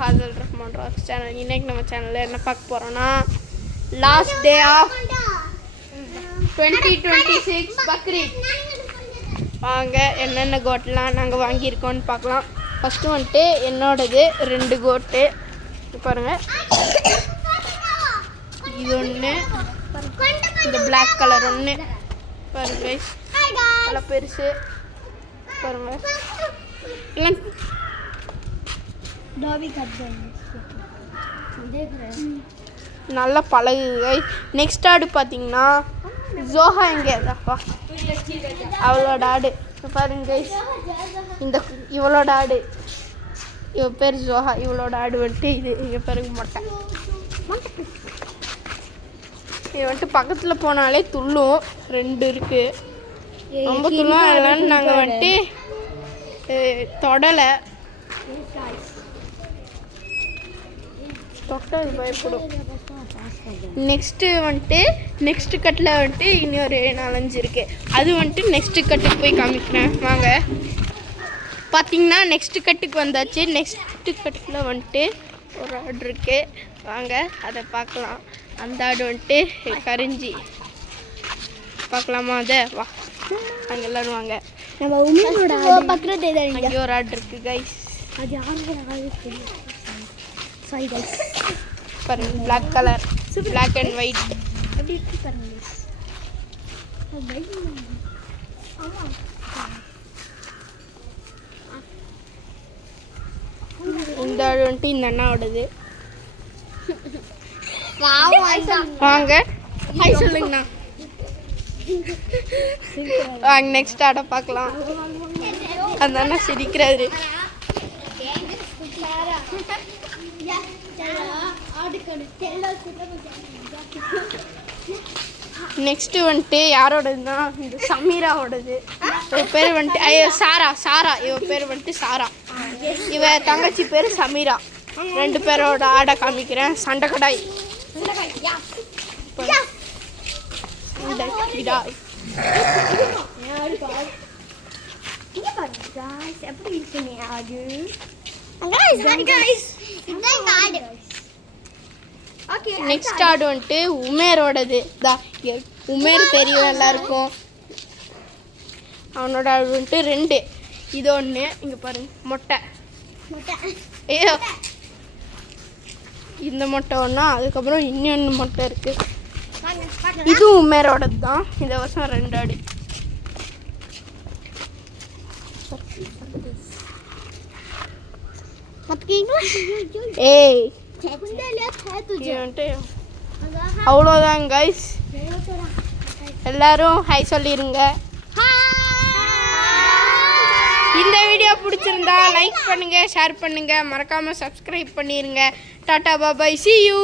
Hassle Rahman rocks channel. இன்னைக்கு நம்ம சேனலில் என்ன பார்க்க போகிறோன்னா லாஸ்ட் டே ஆஃப் 2026 பக்ரீத். வாங்க என்னென்ன கோட்லாம் நாங்கள் வாங்கியிருக்கோன்னு பார்க்கலாம். ஃபஸ்ட்டு வந்துட்டு என்னோடது 2 கோட்டு பாருங்கள். இது ஒன்று, இந்த பிளாக் கலர் ஒன்று பாருங்க, நல்லா பெருசு பாருங்கள். எல்லாம் நல்லா பழகுங்க. நெக்ஸ்ட் ஆடு பார்த்தீங்கன்னா ஜோஹா எங்கே இருப்பா, அவளோட ஆடு பாருங்க. இவளோட ஆடு, இவ பேர் ஜோஹா, இவளோட ஆடு வந்துட்டு இது இங்கே பாருங்க மொட்டை. இது வந்துட்டு பக்கத்தில் போனாலே துள்ளும். 2 இருக்குது, ரொம்ப துள்ளும். அதனால நாங்கள் வந்துட்டு தொடலை, தொட்டது பயப்படும். நெக்ஸ்ட்டு வந்துட்டு நெக்ஸ்ட்டு கட்டில் வந்துட்டு இன்னொரு 4-5 இருக்குது. அது வந்துட்டு நெக்ஸ்ட்டு கட்டுக்கு போய் காமிக்கிறேன் வாங்க. பார்த்திங்கன்னா நெக்ஸ்ட்டு கட்டுக்கு வந்தாச்சு. நெக்ஸ்ட்டு கட்டில் வந்துட்டு ஒரு ஆடு இருக்குது, வாங்க அதை பார்க்கலாம். அந்த ஆடு வந்துட்டு கரிஞ்சி பார்க்கலாமா? அதை வா, அங்கே எல்லோரும் வாங்க. அங்கே ஒரு ஆடு இருக்குது கைஸ். பாருங்க, black colour, black and white. இந்த ஆடு வந்துட்டு இந்த அண்ணாவோடது. வாங்க ஹாய் சொல்லுங்கண்ணா. வாங்க நெக்ஸ்ட் ஆடை பார்க்கலாம். அந்த அண்ணா சிரிக்கிறாரு. நெக்ஸ்ட்டு வந்துட்டு யாரோடதுன்னா இந்த சமீராவோடது. இவ பேர் வந்துட்டு சாரா. இவ பேர் வந்துட்டு சாரா. இவ தங்கச்சி பேர் சமீரா. 2 பேரோட ஆடை காமிக்கிறேன். சண்டைக்கடாய் நெக்ஸ்ட் ஆடு வந்துட்டு உமேரோடது. உமேர் தெரியும் எல்லாருக்கும். அவனோட ஆடு வந்துட்டு 2. இது ஒன்று, இங்கே பாருங்க மொட்டை. ஐயோ, இந்த மொட்டை ஒன்றா, அதுக்கப்புறம் இன்னொன்று மொட்டை இருக்குது. இதுவும் உமேரோடது தான். இந்த வருஷம் 2 ஆடு. ஏய் அவ்வளோதான் கைஸ், எல்லாரும் ஹாய் சொல்லிடுங்க. இந்த வீடியோ பிடிச்சிருந்தா லைக் பண்ணுங்க, ஷேர் பண்ணுங்க, மறக்காம சப்ஸ்கிரைப் பண்ணிருங்க. டாடா பாய், see you.